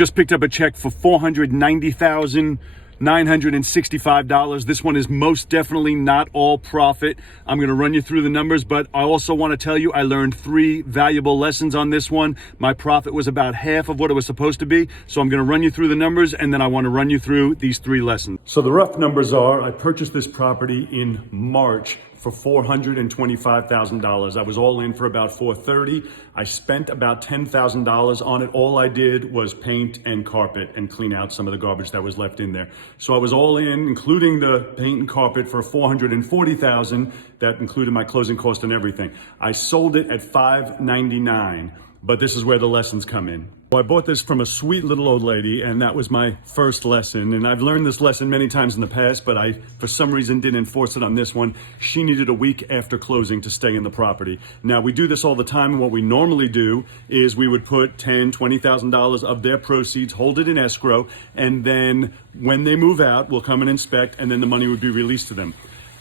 Just picked up a check for $490,965. This one is most definitely not all profit. I'm going to run you through the numbers, but I also want to tell you I learned 3 valuable lessons on this one. My profit was about half of what it was supposed to be, so I'm going to run you through the numbers, and then I want to run you through these 3 lessons. So the rough numbers are, I purchased this property in March for $425,000. I was all in for about $430,000. I spent about $10,000 on it. All I did was paint and carpet and clean out some of the garbage that was left in there. So I was all in, including the paint and carpet, for $440,000. That included my closing cost and everything. I sold it at $599,000. But this is where the lessons come in. Well, I bought this from a sweet little old lady, and that was my first lesson. And I've learned this lesson many times in the past, but I, for some reason, didn't enforce it on this one. She needed a week after closing to stay in the property. Now, we do this all the time, and what we normally do is we would put $10,000, $20,000 of their proceeds, hold it in escrow, and then when they move out, we'll come and inspect, and then the money would be released to them.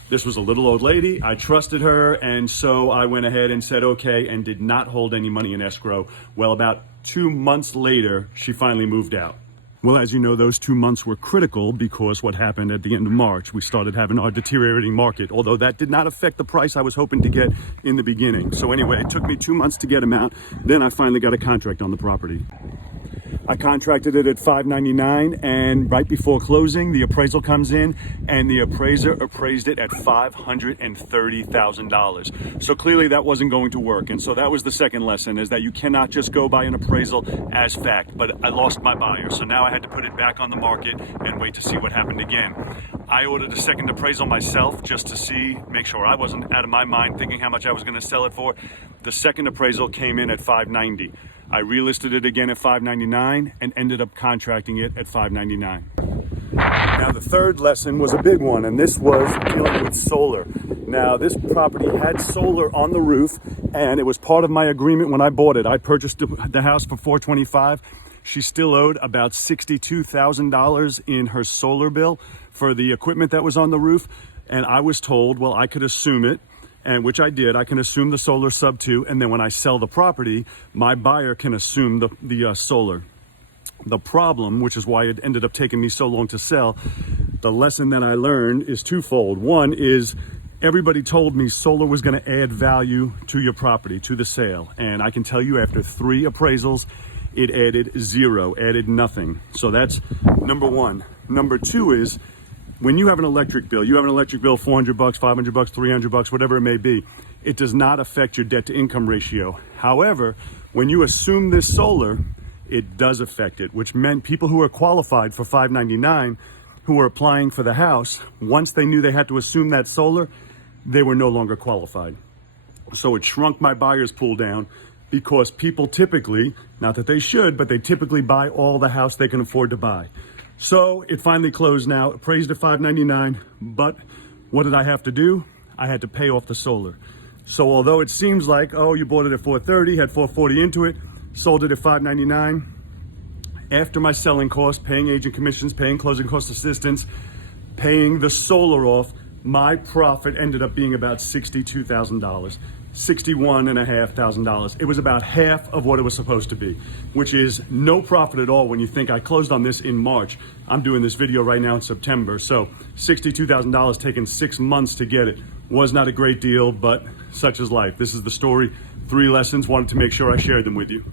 This was a little old lady. I trusted her, and so I went ahead and said okay and did not hold any money in escrow. Well, about 2 months later, she finally moved out. Well, as you know, those 2 months were critical because what happened at the end of March, we started having our deteriorating market, although that did not affect the price I was hoping to get in the beginning. So anyway, it took me 2 months to get them out. Then I finally got a contract on the property. I contracted it at $599,000, and right before closing, the appraisal comes in, and the appraiser appraised it at $530,000. So clearly that wasn't going to work, and so that was the second lesson, is that you cannot just go by an appraisal as fact. But I lost my buyer, so now I had to put it back on the market and wait to see what happened again. I ordered a second appraisal myself just to see, make sure I wasn't out of my mind thinking how much I was going to sell it for. The second appraisal came in at $590,000. I relisted it again at $599,000 and ended up contracting it at $599,000. Now the third lesson was a big one, and this was dealing with solar. Now this property had solar on the roof, and it was part of my agreement when I bought it. I purchased the house for $425,000. She still owed about $62,000 in her solar bill for the equipment that was on the roof, and I was told, well, I could assume it. And which I did. I can assume the solar sub 2, and then when I sell the property, my buyer can assume the solar. The problem, which is why it ended up taking me so long to sell, the lesson that I learned is twofold. One is everybody told me solar was going to add value to your property, to the sale. And I can tell you after 3 appraisals, it added 0, added nothing. So that's number one. Number 2 is, when you have an electric bill, $400, $500, $300, whatever it may be, it does not affect your debt to income ratio. However, when you assume this solar, it does affect it, which meant people who are qualified for $599,000, who were applying for the house, once they knew they had to assume that solar, they were no longer qualified. So it shrunk my buyer's pool down, because people typically, not that they should, but they typically buy all the house they can afford to buy. So it finally closed now, appraised at $599,000, but what did I have to do? I had to pay off the solar. So although it seems like, oh, you bought it at $430,000, had $440,000 into it, sold it at $599,000, after my selling costs, paying agent commissions, paying closing cost assistance, paying the solar off, my profit ended up being about $62,000. $61,500. It was about half of what it was supposed to be, which is no profit at all when you think I closed on this in March. I'm doing this video right now in September. So $62,000 taking 6 months to get it was not a great deal, but such is life. This is the story. 3 lessons. Wanted to make sure I shared them with you.